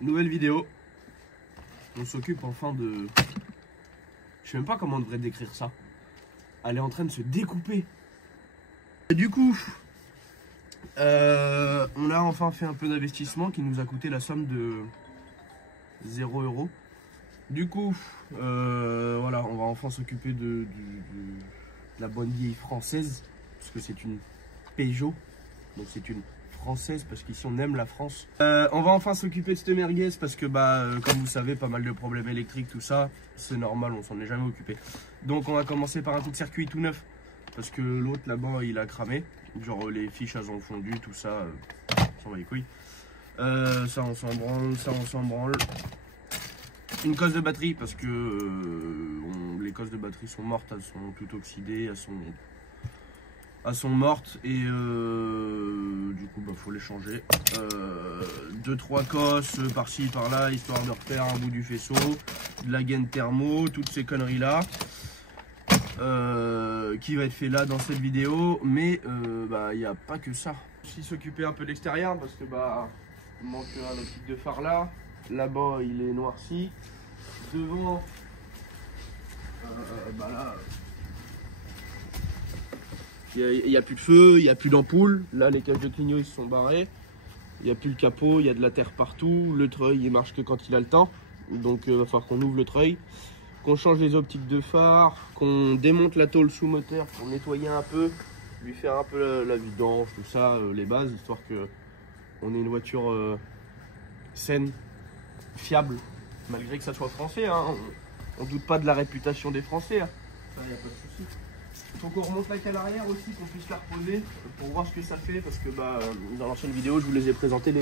Nouvelle vidéo. On s'occupe enfin de... Je sais même pas comment on devrait décrire ça. Elle est en train de se découper. Et du coup, on a enfin fait un peu d'investissement qui nous a coûté la somme de 0 €. Du coup, voilà, on va enfin s'occuper de la bonne vieille française. Parce que c'est une Peugeot. Donc c'est une française parce qu'ici on aime la France. On va enfin s'occuper de cette merguez parce que comme vous savez, pas mal de problèmes électriques, tout ça, c'est normal, on s'en est jamais occupé. Donc on va commencer par un coup de circuit tout neuf parce que l'autre là-bas il a cramé, genre les fiches elles ont fondu, tout ça, on s'en va les couilles. Ça on s'en branle, ça on s'en branle. Une cosse de batterie parce que les cosses de batterie sont mortes, elles sont toutes oxydées, elles sont mortes et du coup faut les changer. 2-3 cosses par-ci par-là histoire de refaire un bout du faisceau, de la gaine thermo, toutes ces conneries là qui va être fait là dans cette vidéo. Mais il n'y a pas que ça, aussi s'occuper un peu de l'extérieur parce que il manque un optique de phare là-bas il est noirci, devant là il n'y a plus de feu, il n'y a plus d'ampoule. Là, les cages de clignot ils se sont barrés. Il n'y a plus le capot, il y a de la terre partout. Le treuil il marche que quand il a le temps. Donc il va falloir qu'on ouvre le treuil, qu'on change les optiques de phare, qu'on démonte la tôle sous moteur pour nettoyer un peu, lui faire un peu la vidange, tout ça, les bases, histoire que on ait une voiture saine, fiable, malgré que ça soit français. Hein. On doute pas de la réputation des Français. Hein. Ça, y a pas de souci. Il faut qu'on remonte la cale arrière aussi, qu'on puisse la reposer pour voir ce que ça fait parce que dans l'ancienne vidéo je vous les ai présenté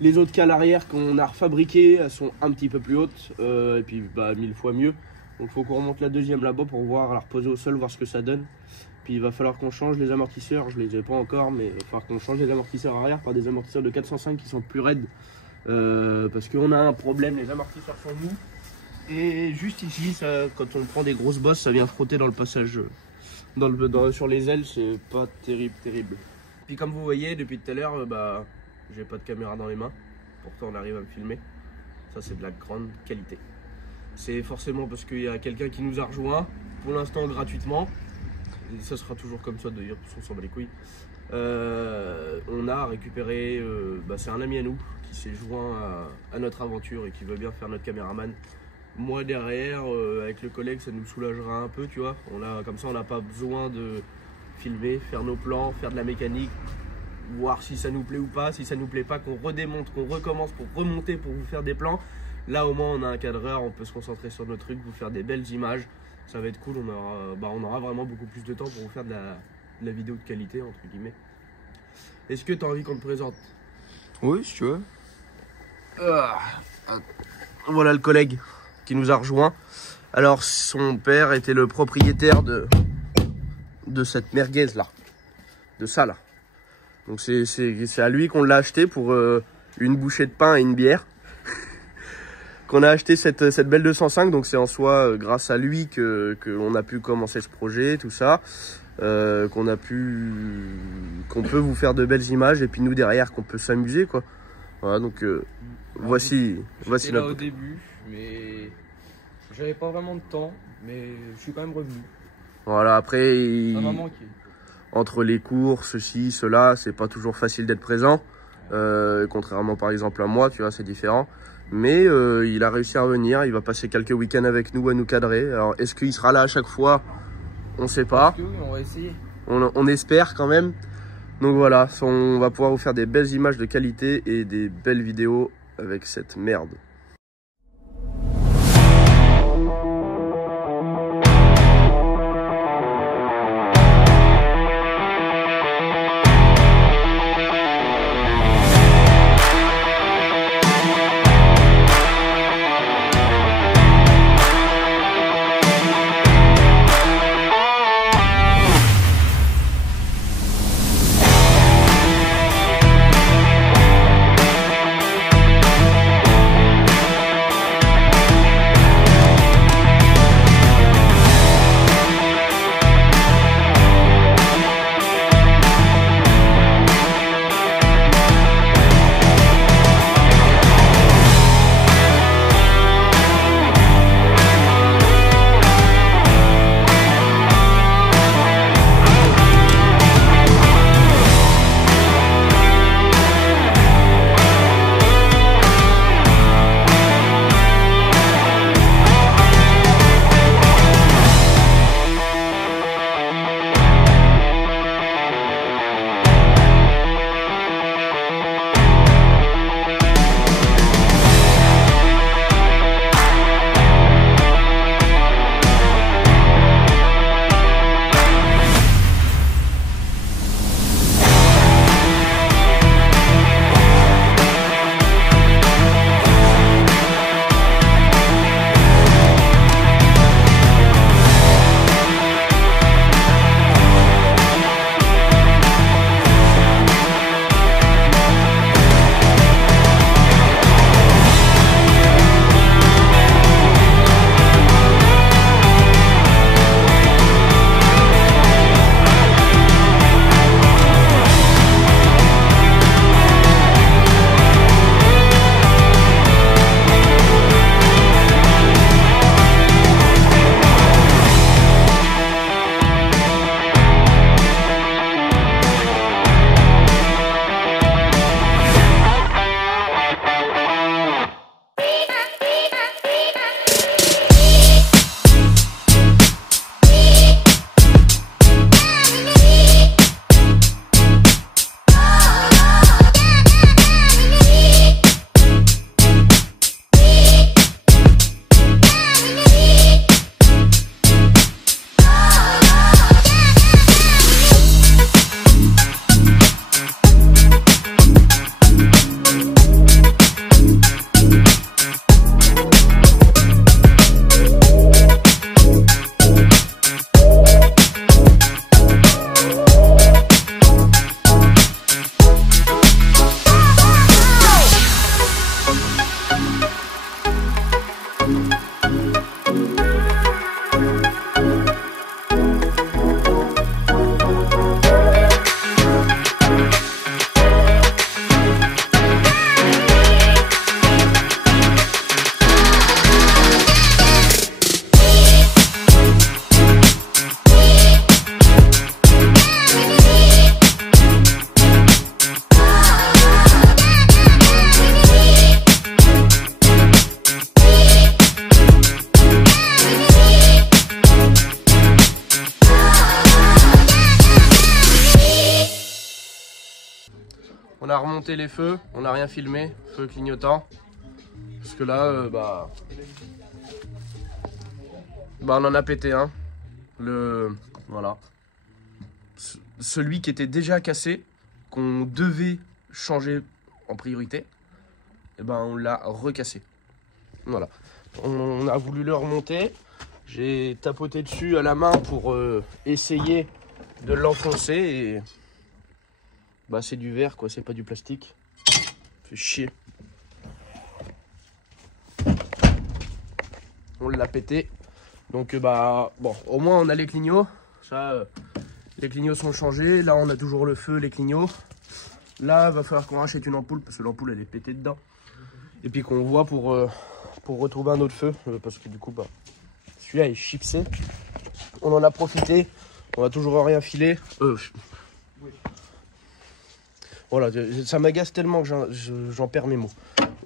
les autres cales arrière qu'on a refabriquées, elles sont un petit peu plus hautes et puis 1000 fois mieux. Donc il faut qu'on remonte la deuxième là-bas pour voir la reposer au sol, voir ce que ça donne. Puis il va falloir qu'on change les amortisseurs, je les ai pas encore mais il va falloir qu'on change les amortisseurs arrière par des amortisseurs de 405 qui sont plus raides parce qu'on a un problème, les amortisseurs sont mous. Et juste ici, quand on prend des grosses bosses, ça vient frotter dans le passage, sur les ailes, c'est pas terrible. Puis comme vous voyez, depuis tout à l'heure, j'ai pas de caméra dans les mains, pourtant on arrive à me filmer. Ça c'est de la grande qualité. C'est forcément parce qu'il y a quelqu'un qui nous a rejoint, pour l'instant gratuitement. Et ça sera toujours comme ça d'ailleurs, parce qu'on s'en bat les couilles. On a récupéré, c'est un ami à nous qui s'est joint à notre aventure et qui veut bien faire notre caméraman. Moi derrière, avec le collègue, ça nous soulagera un peu, tu vois. Comme ça, on n'a pas besoin de filmer, faire nos plans, faire de la mécanique, voir si ça nous plaît ou pas. Si ça nous plaît pas, qu'on redémonte, qu'on recommence pour remonter, pour vous faire des plans. Là, au moins, on a un cadreur, on peut se concentrer sur notre truc, vous faire des belles images. Ça va être cool, on aura vraiment beaucoup plus de temps pour vous faire de la vidéo de qualité, entre guillemets. Est-ce que tu as envie qu'on te présente? Oui, si tu veux. Voilà le collègue qui nous a rejoint. Alors son père était le propriétaire de cette merguez là, de ça là. Donc c'est à lui qu'on l'a acheté pour une bouchée de pain et une bière. Qu'on a acheté cette belle 205, donc c'est en soi grâce à lui qu'on a pu commencer ce projet, tout ça. Qu'on peut vous faire de belles images et puis nous derrière qu'on peut s'amuser quoi. Voilà, donc voici là au début, mais j'avais pas vraiment de temps, mais je suis quand même revenu. Voilà, après ça m'a manqué. Entre les cours, ceci, cela, c'est pas toujours facile d'être présent. Contrairement par exemple à moi, tu vois, c'est différent. Mais il a réussi à revenir, il va passer quelques week-ends avec nous à nous cadrer. Alors est-ce qu'il sera là à chaque fois? On sait pas. Oui, on va essayer. On espère quand même. Donc voilà, on va pouvoir vous faire des belles images de qualité et des belles vidéos avec cette merde. remonté les feux, on n'a rien filmé, feu clignotant. Parce que là, on en a pété un. Voilà. Celui qui était déjà cassé, qu'on devait changer en priorité, et on l'a recassé. Voilà. On a voulu le remonter. J'ai tapoté dessus à la main pour essayer de l'enfoncer et c'est du verre quoi, c'est pas du plastique. Fait chier. On l'a pété. Donc bon, au moins on a les clignots. Ça, les clignots sont changés. Là on a toujours le feu, les clignots. Là va falloir qu'on rachète une ampoule parce que l'ampoule elle est pétée dedans. Et puis qu'on voit pour retrouver un autre feu parce que du coup celui-là est chipsé. On en a profité. On a toujours rien filé. Voilà, ça m'agace tellement que j'en perds mes mots.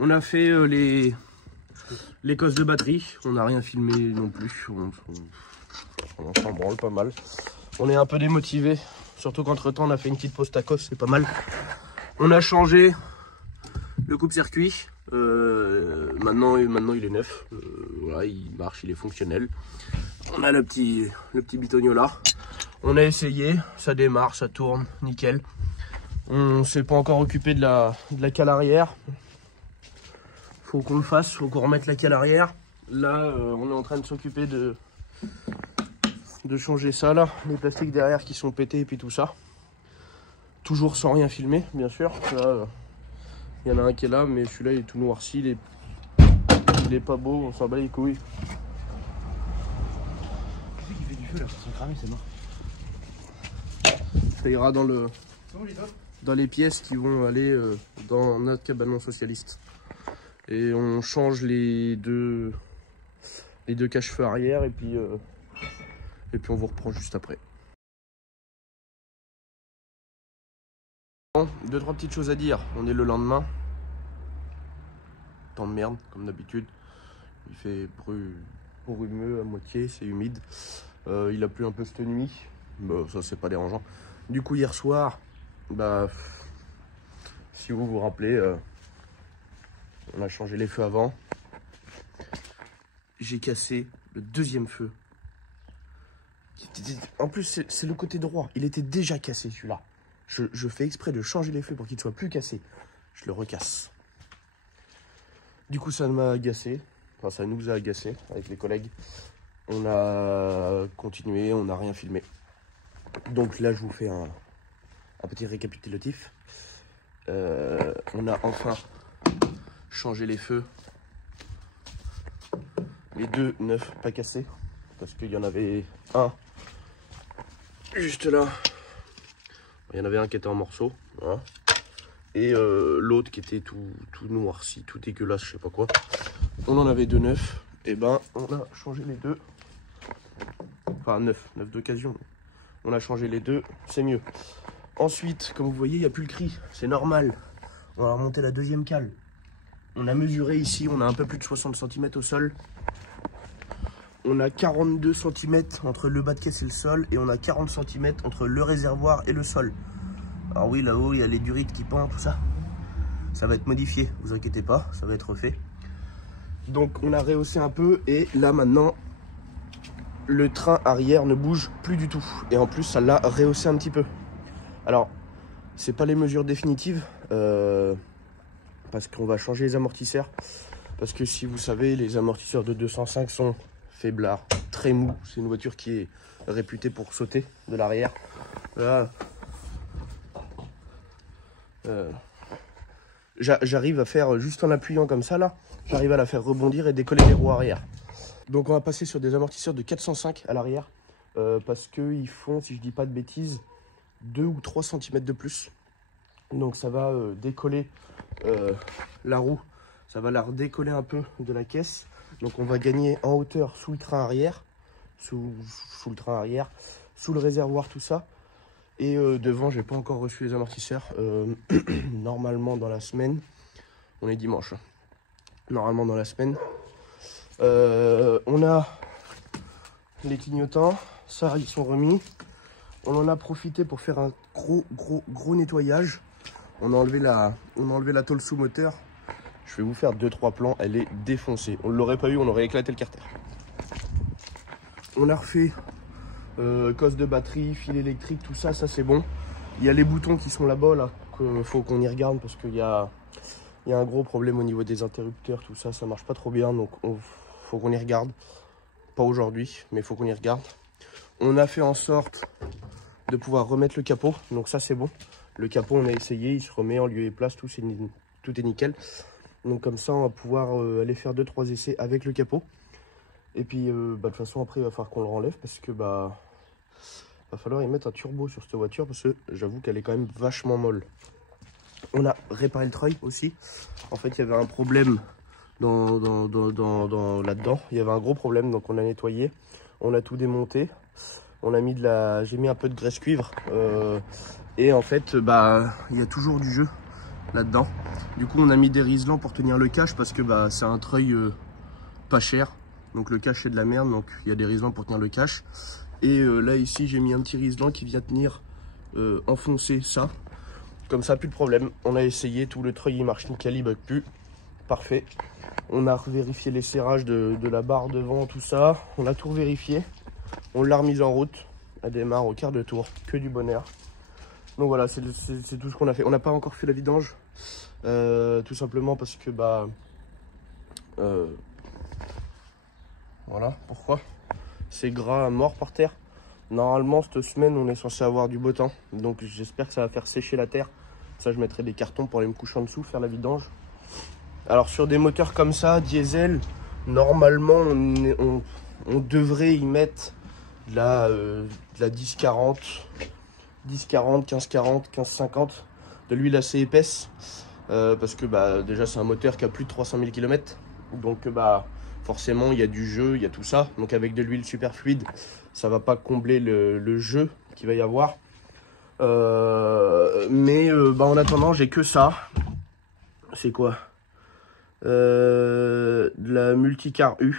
On a fait les cosses de batterie. On n'a rien filmé non plus. On s'en branle pas mal. On est un peu démotivé. Surtout qu'entre temps on a fait une petite pause tacos, c'est pas mal. On a changé le coupe-circuit. Maintenant il est neuf. Voilà, il marche, il est fonctionnel. On a le petit bitonio là. On a essayé, ça démarre, ça tourne, nickel. On s'est pas encore occupé de la cale arrière. Faut qu'on le fasse, faut qu'on remette la cale arrière. Là, on est en train de s'occuper de changer ça là, les plastiques derrière qui sont pétés et puis tout ça. Toujours sans rien filmer, bien sûr. Là, il y en a un qui est là, mais celui-là il est tout noirci, il est pas beau, on s'en bat les couilles. Qu'est-ce qui fait du feu là, ça cramé, c'est mort. Ça ira dans les pièces qui vont aller dans notre cabanon socialiste. Et on change les deux cache-feu arrière et puis on vous reprend juste après. Bon, 2-3 petites choses à dire. On est le lendemain. Temps de merde, comme d'habitude. Il fait brumeux à moitié, c'est humide. Il a plu un peu cette nuit. Ça c'est pas dérangeant. Du coup hier soir, si vous vous rappelez, on a changé les feux avant. J'ai cassé le deuxième feu. En plus c'est le côté droit, il était déjà cassé celui-là. Je fais exprès de changer les feux pour qu'il ne soit plus cassé. Je le recasse. Du coup ça m'a agacé, enfin ça nous a agacé avec les collègues. On a continué, on n'a rien filmé. Donc là je vous fais un petit récapitulatif. On a enfin changé les feux. Les deux neufs pas cassés. Parce qu'il y en avait un juste là. Il y en avait un qui était en morceaux. Voilà. Et l'autre qui était tout noirci, tout dégueulasse, je sais pas quoi. On en avait deux neufs. Et on a changé les deux. Enfin neuf d'occasion. On a changé les deux, c'est mieux. Ensuite, comme vous voyez, il n'y a plus le cri. C'est normal. On va remonter la deuxième cale. On a mesuré ici, on a un peu plus de 60 cm au sol. On a 42 cm entre le bas de caisse et le sol. Et on a 40 cm entre le réservoir et le sol. Alors oui, là-haut, il y a les durites qui pendent, tout ça. Ça va être modifié, vous inquiétez pas, ça va être refait. Donc on a rehaussé un peu et là maintenant, le train arrière ne bouge plus du tout. Et en plus, ça l'a rehaussé un petit peu. Alors, c'est pas les mesures définitives, parce qu'on va changer les amortisseurs. Parce que si vous savez, les amortisseurs de 205 sont faiblards, très mous. C'est une voiture qui est réputée pour sauter de l'arrière. Voilà. J'arrive à faire, juste en appuyant comme ça là, j'arrive à la faire rebondir et décoller les roues arrière. Donc on va passer sur des amortisseurs de 405 à l'arrière, parce qu'ils font, si je dis pas de bêtises, 2 ou 3 cm de plus. Donc ça va décoller la roue, ça va la redécoller un peu de la caisse. Donc on va gagner en hauteur sous le train arrière, sous le train arrière, sous le réservoir, tout ça. Et devant, j'ai pas encore reçu les amortisseurs. Normalement dans la semaine, on est dimanche. Normalement dans la semaine. On a les clignotants, ça ils sont remis. On en a profité pour faire un gros nettoyage. On a enlevé la tôle sous moteur. Je vais vous faire 2-3 plans, elle est défoncée. On ne l'aurait pas eu, on aurait éclaté le carter. On a refait cosse de batterie, fil électrique, tout ça, ça c'est bon. Il y a les boutons qui sont là-bas, là, qu'il faut qu'on y regarde parce qu'il y a un gros problème au niveau des interrupteurs, tout ça, ça marche pas trop bien, donc faut qu'on y regarde. Pas aujourd'hui, mais il faut qu'on y regarde. On a fait en sorte de pouvoir remettre le capot, donc ça c'est bon. Le capot, on a essayé, il se remet en lieu et place, tout est nickel. Donc comme ça, on va pouvoir aller faire 2-3 essais avec le capot. Et puis, de toute façon, après, il va falloir qu'on le renlève parce que va falloir y mettre un turbo sur cette voiture parce que j'avoue qu'elle est quand même vachement molle. On a réparé le treuil aussi. En fait, il y avait un problème là-dedans. Il y avait un gros problème, donc on a nettoyé. On a tout démonté. On a mis j'ai mis un peu de graisse cuivre. Et en fait, il y a toujours du jeu là-dedans. Du coup, on a mis des riselants pour tenir le cache parce que c'est un treuil pas cher. Donc le cache c'est de la merde, donc il y a des riselants pour tenir le cache. Et là ici j'ai mis un petit riselant qui vient tenir enfoncer ça. Comme ça plus de problème. On a essayé, tout le treuil il marche nickel, il bug plus. Parfait. On a vérifié les serrages de la barre devant, tout ça. On a tout vérifié. On l'a remise en route. Elle démarre au quart de tour, que du bonheur. Donc voilà, c'est tout ce qu'on a fait. On n'a pas encore fait la vidange. Tout simplement parce que voilà, pourquoi? C'est gras à mort par terre. Normalement, cette semaine, on est censé avoir du beau temps. Donc, j'espère que ça va faire sécher la terre. Ça, je mettrai des cartons pour aller me coucher en dessous, faire la vidange. Alors, sur des moteurs comme ça, diesel, normalement, on devrait y mettre de la 10-40, 10-40, 15-40, 15-50, de l'huile assez épaisse. Parce que déjà, c'est un moteur qui a plus de 300 000 km. Donc, forcément, il y a du jeu, il y a tout ça. Donc avec de l'huile super fluide, ça va pas combler le jeu qu'il va y avoir. En attendant, j'ai que ça. C'est quoi? De la Multicar U.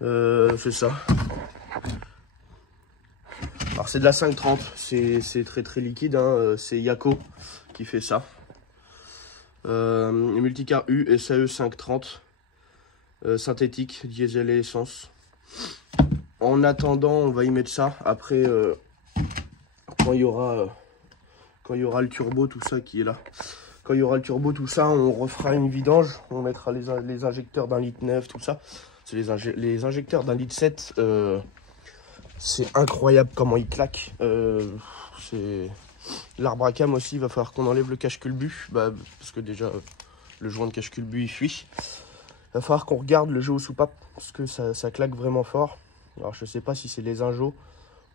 C'est ça. Alors c'est de la 530. C'est très très liquide. Hein. C'est Yako qui fait ça. Multicar U SAE 530. Synthétique, diesel et essence. En attendant, on va y mettre ça. Après, quand il y aura le turbo, tout ça qui est là. Quand il y aura le turbo, tout ça, on refera une vidange. On mettra les injecteurs d'un litre 9, tout ça. C'est les injecteurs d'un litre 7. C'est incroyable comment ils claquent. C'est l'arbre à cam aussi. Il va falloir qu'on enlève le cache-culbu. Parce que déjà, le joint de cache-culbu, il fuit. Il va falloir qu'on regarde le jeu aux soupapes parce que ça claque vraiment fort. Alors je sais pas si c'est les injos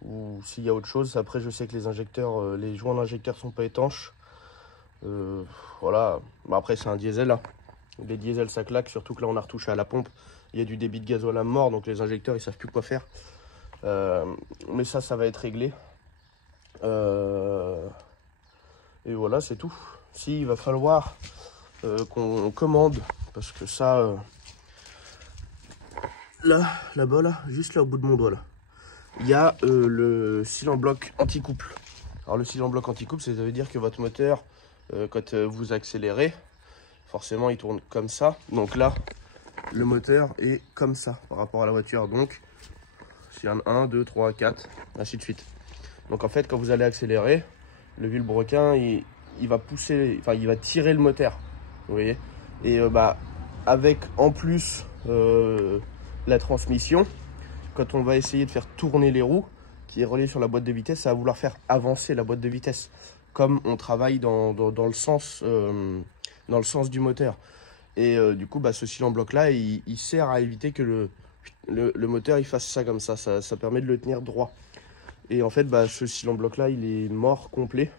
ou s'il y a autre chose. Après je sais que les injecteurs, les joints d'injecteurs sont pas étanches. Voilà. Après c'est un diesel. Hein. Les diesels ça claque, surtout que là on a retouché à la pompe. Il y a du débit de gasoil à mort, donc les injecteurs ils savent plus quoi faire. Mais ça va être réglé. Et voilà, c'est tout. Si, il va falloir qu'on commande. Parce que ça, là-bas, là, juste là au bout de mon doigt, là, il y a le cylindre bloc anti-couple. Alors le cylindre bloc anti-couple, ça veut dire que votre moteur, quand vous accélérez, forcément il tourne comme ça. Donc là, le moteur est comme ça par rapport à la voiture. Donc, s'il y en a 1, 2, 3, 4, ainsi de suite. Donc en fait, quand vous allez accélérer, le vilebrequin, il va pousser, enfin il va tirer le moteur. Vous voyez? Et avec en plus la transmission, quand on va essayer de faire tourner les roues, qui est relié sur la boîte de vitesse, ça va vouloir faire avancer la boîte de vitesse. Comme on travaille dans le sens du moteur. Et du coup, ce cylindre bloc là, il sert à éviter que le moteur il fasse ça comme ça. Ça permet de le tenir droit. Et en fait, ce cylindre bloc là, il est mort complet.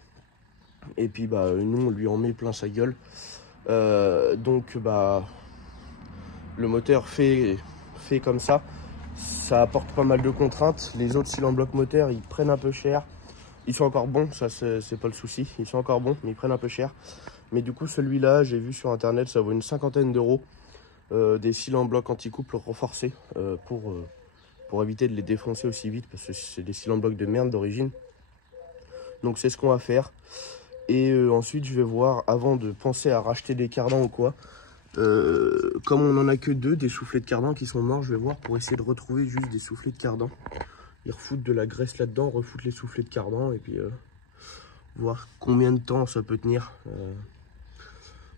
Et puis nous, on lui en met plein sa gueule. Donc le moteur fait comme ça. Ça apporte pas mal de contraintes. Les autres cylindres bloc moteur, ils prennent un peu cher. Ils sont encore bons, ça c'est pas le souci. Ils sont encore bons, mais ils prennent un peu cher. Mais du coup, celui-là, j'ai vu sur internet, ça vaut une 50aine d'euros. Des cylindres bloc anti-couple renforcés pour éviter de les défoncer aussi vite parce que c'est des cylindres bloc de merde d'origine. Donc c'est ce qu'on va faire. Et ensuite je vais voir, avant de penser à racheter des cardans ou quoi, comme on en a que 2 des soufflets de cardan qui sont morts, je vais voir pour essayer de retrouver juste des soufflets de cardan. Ils refoutent de la graisse là-dedans, refoutent les soufflets de cardan et puis voir combien de temps ça peut tenir.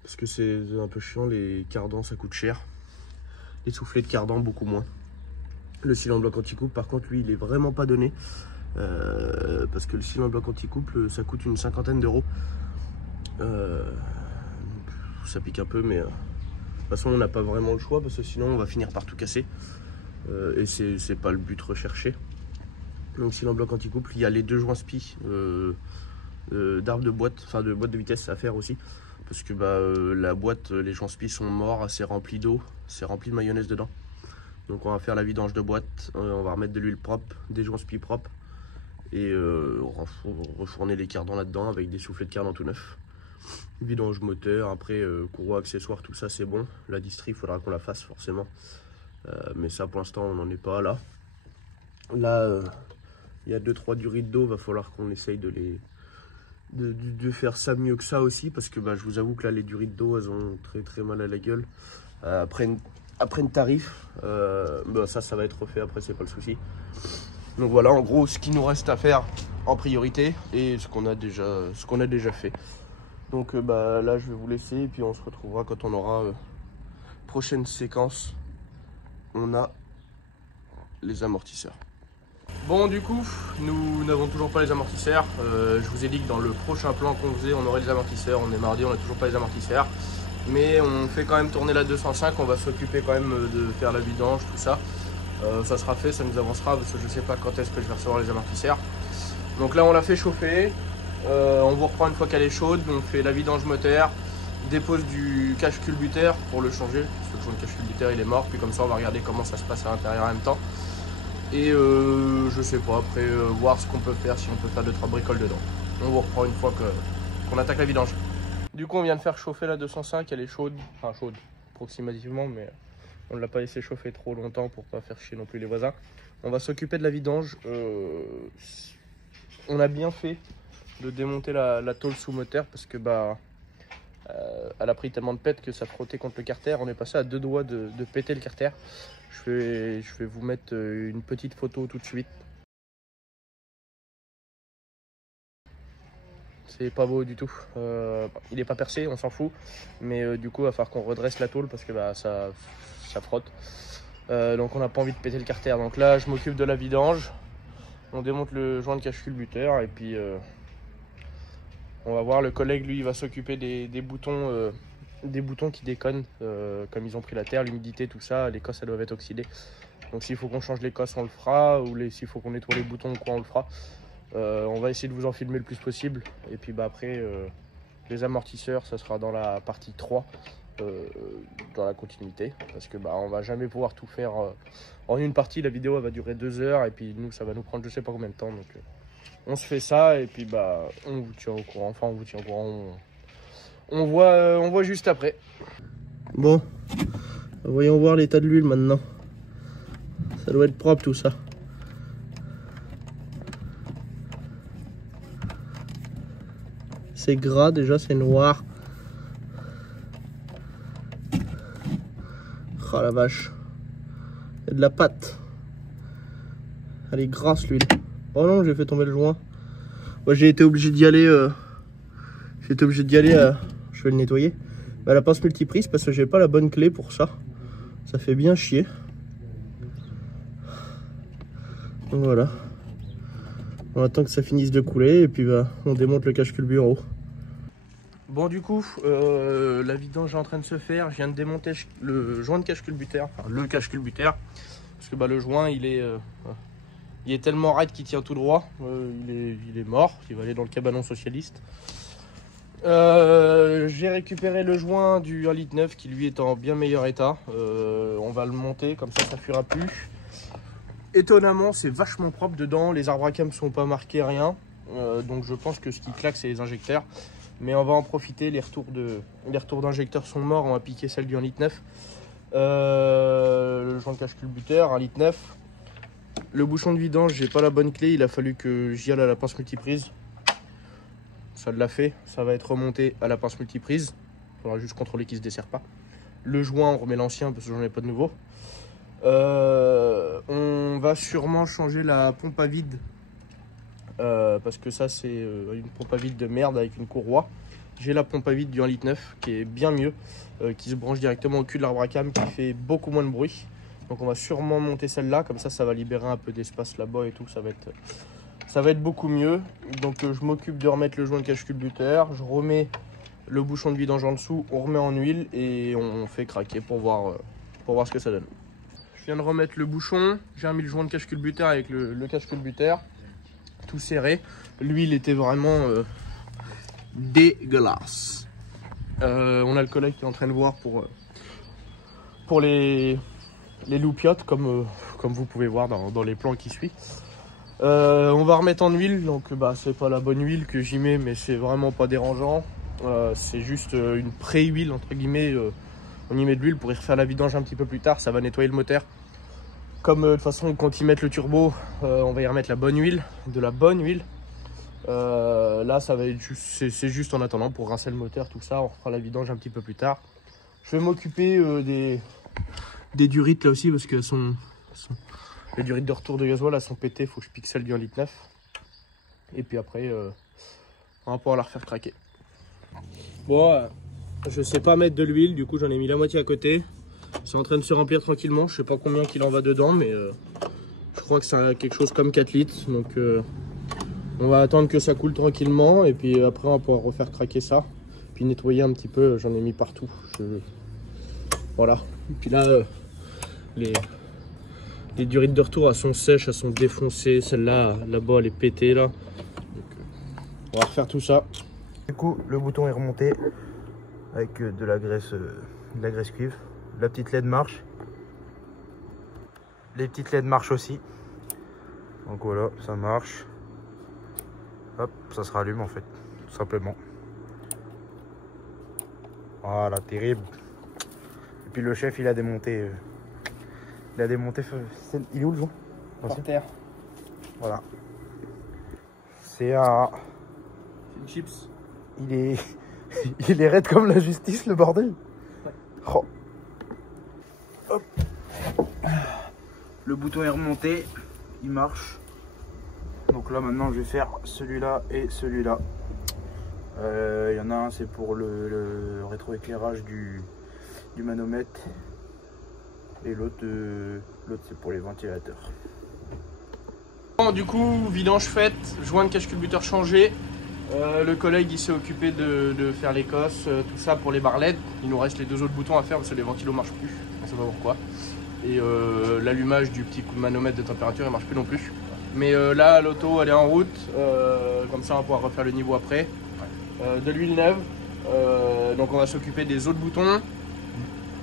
Parce que c'est un peu chiant, les cardans ça coûte cher. Les soufflets de cardan beaucoup moins. Le cylindre bloc anti-couple par contre lui il est vraiment pas donné. Parce que le cylindre bloc anti-couple ça coûte une 50aine d'euros. Ça pique un peu mais de toute façon on n'a pas vraiment le choix parce que sinon on va finir par tout casser. Et c'est pas le but recherché. Donc cylindre bloc anti-couple, il y a les 2 joints spi d'arbre de boîte, enfin de boîte de vitesse à faire aussi. Parce que la boîte, les joints spi sont morts, c'est rempli d'eau, c'est rempli de mayonnaise dedans. Donc on va faire la vidange de boîte, on va remettre de l'huile propre, des joints spi propres et refourner les cardans là-dedans avec des soufflets de cardan tout neufs. Vidange moteur, après courroie, accessoires, tout ça c'est bon. La distri, il faudra qu'on la fasse forcément. Mais ça pour l'instant on n'en est pas là. Là, il y a 2-3 durées d'eau, va falloir qu'on essaye de faire ça mieux que ça aussi. Parce que je vous avoue que là les durées d'eau elles ont très mal à la gueule. Après une tarif, ça va être refait après, c'est pas le souci. Donc voilà en gros ce qu'il nous reste à faire en priorité et ce qu'on a déjà fait. Donc là je vais vous laisser et puis on se retrouvera quand on aura prochaine séquence. On a les amortisseurs. Bon du coup nous n'avons toujours pas les amortisseurs. Je vous ai dit que dans le prochain plan qu'on faisait on aurait les amortisseurs. On est mardi, on n'a toujours pas les amortisseurs. Mais on fait quand même tourner la 205, on va s'occuper quand même de faire la vidange, tout ça. Ça sera fait, ça nous avancera parce que je sais pas quand est-ce que je vais recevoir les amortisseurs. Donc là on l'a fait chauffer, on vous reprend une fois qu'elle est chaude, on fait la vidange moteur, dépose du cache culbuteur pour le changer, parce que le cache culbuteur il est mort, puis comme ça on va regarder comment ça se passe à l'intérieur en même temps. Et je sais pas, après voir ce qu'on peut faire, si on peut faire 2-3 bricoles dedans. On vous reprend une fois qu'on attaque la vidange. Du coup on vient de faire chauffer la 205, elle est chaude, enfin chaude approximativement, mais on ne l'a pas laissé chauffer trop longtemps pour pas faire chier non plus les voisins. On va s'occuper de la vidange. On a bien fait de démonter la tôle sous moteur parce que elle a pris tellement de pète que ça frottait contre le carter. On est passé à 2 doigts de péter le carter. Je vais vous mettre une petite photo tout de suite. C'est pas beau du tout. Il est pas percé, on s'en fout. Mais du coup, il va falloir qu'on redresse la tôle parce que ça frotte. Donc on n'a pas envie de péter le carter. Donc là, je m'occupe de la vidange. On démonte le joint de cache culbuteur et puis on va voir. Le collègue, lui, il va s'occuper des boutons qui déconnent. Comme ils ont pris la terre, l'humidité, tout ça, les cosses, elles doivent être oxydées. Donc s'il faut qu'on change les cosses, on le fera. Ou s'il faut qu'on nettoie les boutons, quoi, on le fera. On va essayer de vous en filmer le plus possible. Et puis après, les amortisseurs, ça sera dans la partie 3, dans la continuité. Parce que on va jamais pouvoir tout faire en une partie. La vidéo elle va durer 2 heures. Et puis nous, ça va nous prendre je sais pas combien de temps. Donc on se fait ça. Et puis on vous tient au courant. Enfin, on vous tient au courant. On voit juste après. Bon, voyons voir l'état de l'huile maintenant. Ça doit être propre tout ça. C'est gras déjà, c'est noir. Oh la vache. Il y a de la pâte. Elle est grasse l'huile. Oh non, j'ai fait tomber le joint. Moi j'ai été obligé d'y aller. Je vais le nettoyer. À la pince multiprise parce que j'ai pas la bonne clé pour ça. Ça fait bien chier. Donc voilà. On attend que ça finisse de couler et puis on démonte le cache-culbu en haut. Bon du coup, la vidange est en train de se faire. Je viens de démonter le joint de cache-culbuteur, enfin le cache-culbuteur, parce que le joint il est tellement raide qu'il tient tout droit. Il est mort, il va aller dans le cabanon socialiste. J'ai récupéré le joint du 1,9 litre qui lui est en bien meilleur état. On va le monter, comme ça fuira plus. Étonnamment, c'est vachement propre dedans. Les arbres à cam sont pas marqués, rien. Donc je pense que ce qui claque, c'est les injecteurs. Mais on va en profiter. Les retours d'injecteurs sont morts. On va piquer celle du 1,9 litre. Le joint de cache-culbuteur, 1,9 litre. Le bouchon de vidange, j'ai pas la bonne clé. Il a fallu que j'y aille à la pince multiprise. ça l'a fait. Ça va être remonté à la pince multiprise. Il faudra juste contrôler qu'il ne se desserre pas. Le joint, on remet l'ancien parce que j'en ai pas de nouveau. On va sûrement changer la pompe à vide. Parce que ça, c'est une pompe à vide de merde avec une courroie. J'ai la pompe à vide du 1,9 litre qui est bien mieux. Qui se branche directement au cul de l'arbre à cam, qui fait beaucoup moins de bruit. Donc on va sûrement monter celle-là, comme ça va libérer un peu d'espace là-bas et tout, ça va être beaucoup mieux. Donc je m'occupe de remettre le joint de cache-culbuteur, je remets le bouchon de vidange en dessous, on remet en huile et on fait craquer pour voir ce que ça donne. Je viens de remettre le bouchon, j'ai remis le joint de cache-culbuteur avec le cache-culbuteur, tout serré. L'huile était vraiment dégueulasse. On a le collègue qui est en train de voir pour les loupiottes, comme vous pouvez voir dans les plans qui suivent. On va remettre en huile, donc c'est pas la bonne huile que j'y mets, mais c'est vraiment pas dérangeant. C'est juste une pré-huile entre guillemets. On y met de l'huile pour y refaire la vidange un petit peu plus tard, ça va nettoyer le moteur. Comme de toute façon quand ils mettent le turbo, on va y remettre la bonne huile, de la bonne huile. Là ça va être juste, c'est juste en attendant pour rincer le moteur, tout ça, on refera la vidange un petit peu plus tard. Je vais m'occuper des durites là aussi parce que les durites de retour de gasoil elles sont pétées, faut que je pique celle du 1,9 litre. Et puis après on va pouvoir la refaire craquer. Bon, je sais pas mettre de l'huile, du coup j'en ai mis la moitié à côté. C'est en train de se remplir tranquillement, je sais pas combien qu'il en va dedans, mais je crois que c'est quelque chose comme 4 litres. Donc on va attendre que ça coule tranquillement et puis après on va pouvoir refaire craquer ça. Puis nettoyer un petit peu, j'en ai mis partout. Voilà. Et puis là, les durites de retour elles sont sèches, elles sont défoncées. Celle-là, là-bas, elle est pétée là. Donc, on va refaire tout ça. Du coup, le bouton est remonté avec de la graisse cuivre. La petite LED marche. Les petites LED marchent aussi. Donc voilà, ça marche. Hop, ça se rallume en fait, tout simplement. Voilà, terrible. Et puis le chef, il a démonté. Il est où le joint? Par terre. Voilà. C'est un. C'est une chips. Il est raide comme la justice, le bordel. Ouais. Oh. Hop. Le bouton est remonté, il marche. Donc là maintenant je vais faire celui-là et celui-là. Il y en a un c'est pour le rétroéclairage du manomètre et l'autre c'est pour les ventilateurs. Bon, du coup vidange faite, joint de cache-culbuteur changé. Le collègue il s'est occupé de faire l'écosse, tout ça pour les barres LED. Il nous reste les deux autres boutons à faire parce que les ventilos marchent plus, on sait pas pourquoi. Et l'allumage du petit coup de manomètre de température il marche plus non plus. Mais là l'auto elle est en route, comme ça on va pouvoir refaire le niveau après. De l'huile neuve, donc on va s'occuper des autres boutons.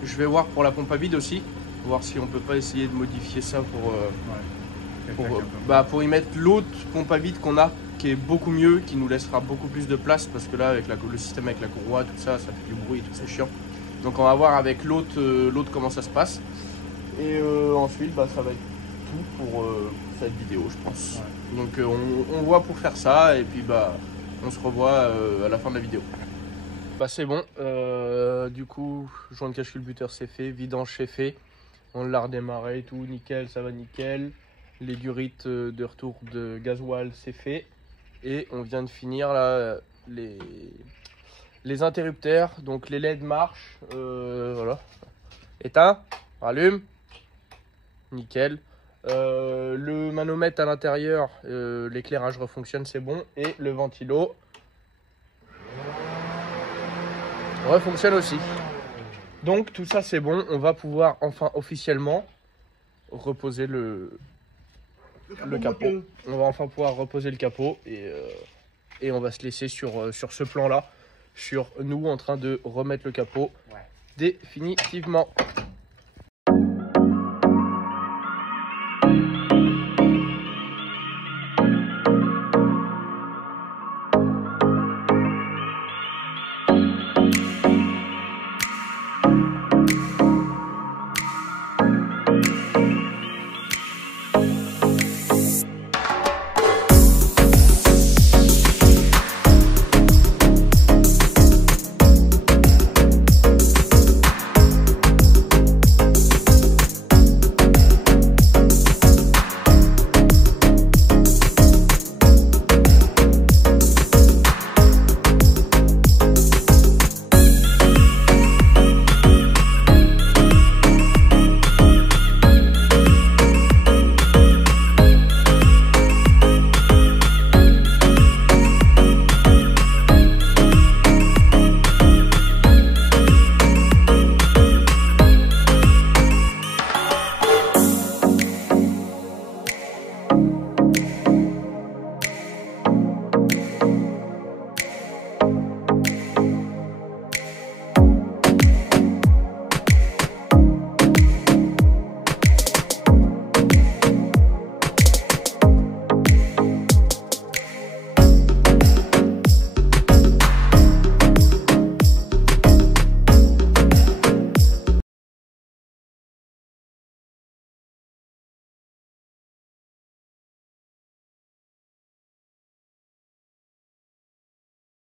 Je vais voir pour la pompe à vide aussi, voir si on peut pas essayer de modifier ça pour y mettre l'autre pompe à vide qu'on a, qui est beaucoup mieux, qui nous laissera beaucoup plus de place parce que là avec le système avec la courroie, tout ça, ça fait du bruit, tout c'est chiant. Donc on va voir avec l'autre comment ça se passe. Et ensuite ça va être tout pour cette vidéo je pense. Ouais. Donc on voit pour faire ça et puis on se revoit à la fin de la vidéo. C'est bon, du coup joint de cache-culbuteur c'est fait, vidange c'est fait, on l'a redémarré et tout, nickel, ça va nickel. Les durites de retour de gasoil c'est fait et on vient de finir là les interrupteurs, donc les LED marchent, voilà, éteint, rallume, nickel. Le manomètre à l'intérieur, l'éclairage refonctionne, c'est bon, et le ventilo refonctionne aussi. Donc tout ça c'est bon, on va pouvoir enfin officiellement reposer le capot. On va enfin pouvoir reposer le capot et on va se laisser sur ce plan là, sur nous en train de remettre le capot définitivement.